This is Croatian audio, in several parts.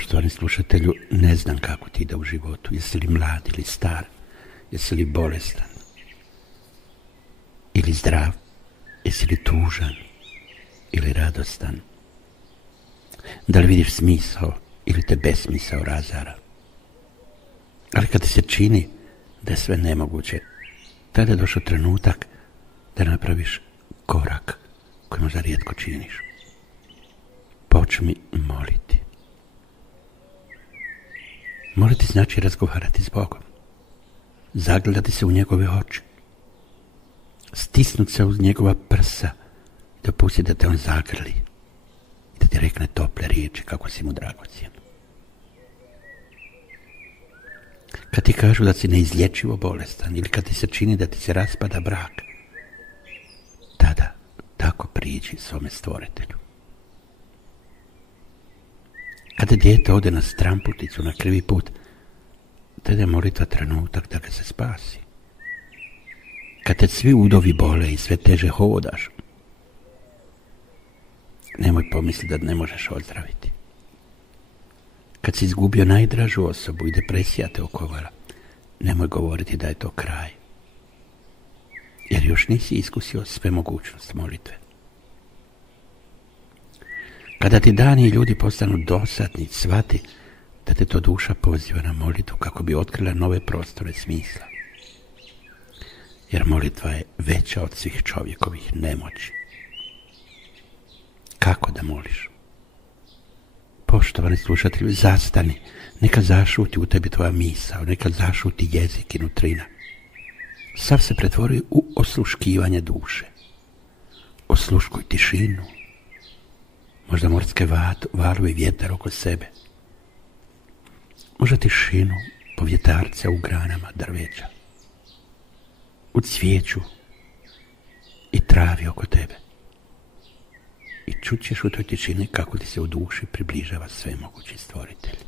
Poštovani slušatelju, ne znam kako ti ide u životu. Jesi li mlad ili star? Jesi li bolestan? Ili zdrav? Jesi li tužan? Ili radostan? Da li vidiš smisao ili te besmisao razara? Ali kad ti se čini da je sve nemoguće, tada je došao trenutak da napraviš korak koji možda rijetko činiš. Počni moliti. Moliti znači razgovarati s Bogom. Zagledati se u njegove oči. Stisnuti se uz njegova prsa i dopustiti da te on zagrli i da ti rekne tople riječi kako si mu dragocjen. Kad ti kažu da si neizlječivo bolestan ili kad ti se čini da ti se raspada brak, tada tako priđi svome stvoritelju. Kada dijete ode na stramputicu, na krivi put, tada je molitva trenutak da ga se spasi. Kad te svi udovi bole i sve teže hodaš, nemoj pomisliti da ne možeš ozdraviti. Kad si izgubio najdražu osobu i depresija te okovala, nemoj govoriti da je to kraj. Jer još nisi iskusio sve mogućnosti molitve. Kada ti dani i ljudi postanu dosadni, shvati da te to duša poziva na molitvu kako bi otkrila nove prostore smisla. Jer molitva je veća od svih čovjekovih nemoći. Kako da moliš? Poštovani slušatelju, zastani, neka zašuti u tebi tvoja misao, neka zašuti jezik i nutrina. Sav se pretvori u osluškivanje duše. Osluškuj tišinu, možda morske valove i vjetar oko sebe. Možda tišinu povjetarce u granama drveća, u cvijeću i travi oko tebe. I čućeš u toj tišini kako ti se u duši približava svemogući stvoritelj.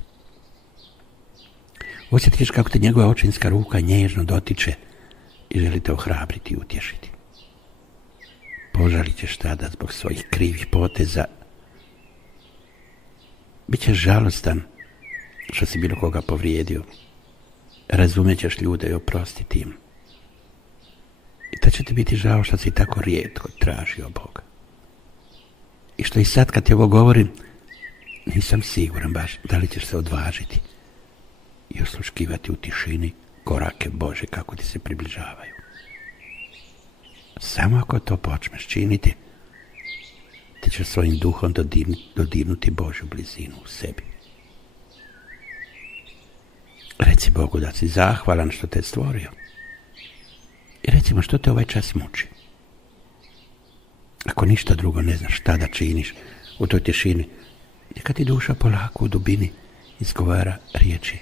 Osjetiš kako te njegova očinska ruka nježno dotiče i želi te ohrabriti i utješiti. Požalit ćeš tada zbog svojih krivih poteza. Bićeš žalostan što si bilo koga povrijedio. Razumet ćeš ljude i oprostiti im. I to će ti biti žao što si tako rijetko tražio Boga. I što i sad kad ti ovo govorim, nisam siguran baš da li ćeš se odvažiti i osluškivati u tišini korake Bože kako ti se približavaju. Samo ako to počneš činiti, ti ćeš svojim duhom dodirnuti Božju blizinu u sebi. Reci Bogu da si zahvalan što te je stvorio. I recimo što te ovaj čas muči. Ako ništa drugo ne znaš šta da činiš u toj tišini, neka ti duša polako u dubini izgovara riječi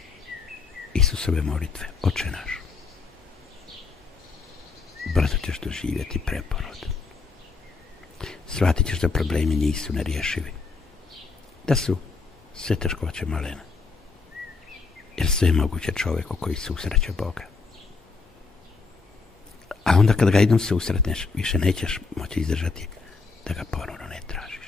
Isusove molitve, Oče naš. Brzo ćeš doživjeti preporod. Shvatit ćeš da problemi nisu nerješivi. Da su sve teškoće malena. Jer sve je moguće čovjeku koji susreće Boga. A onda kad ga jednom susretneš, više nećeš moći izdržati da ga ponovno ne tražiš.